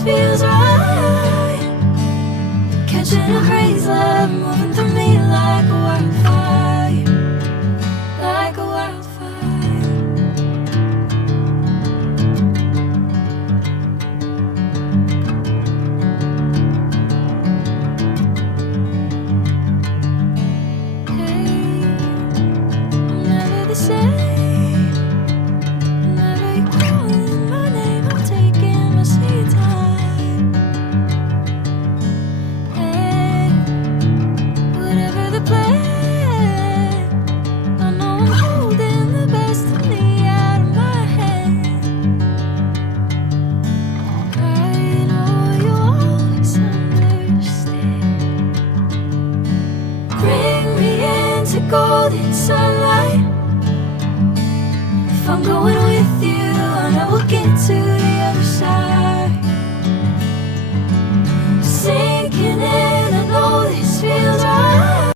just feels right. Catching a breeze, love moving through me like a wildfire, like a wildfire. Hey, I'm never the same. Whenever you're calling my name, I'm taking my sweet time. Hey, whatever the plan, I know I'm holding the best of me out of my hand. I know you always understand. Bring me into golden sunlight. If I'm going with you, I know we'll get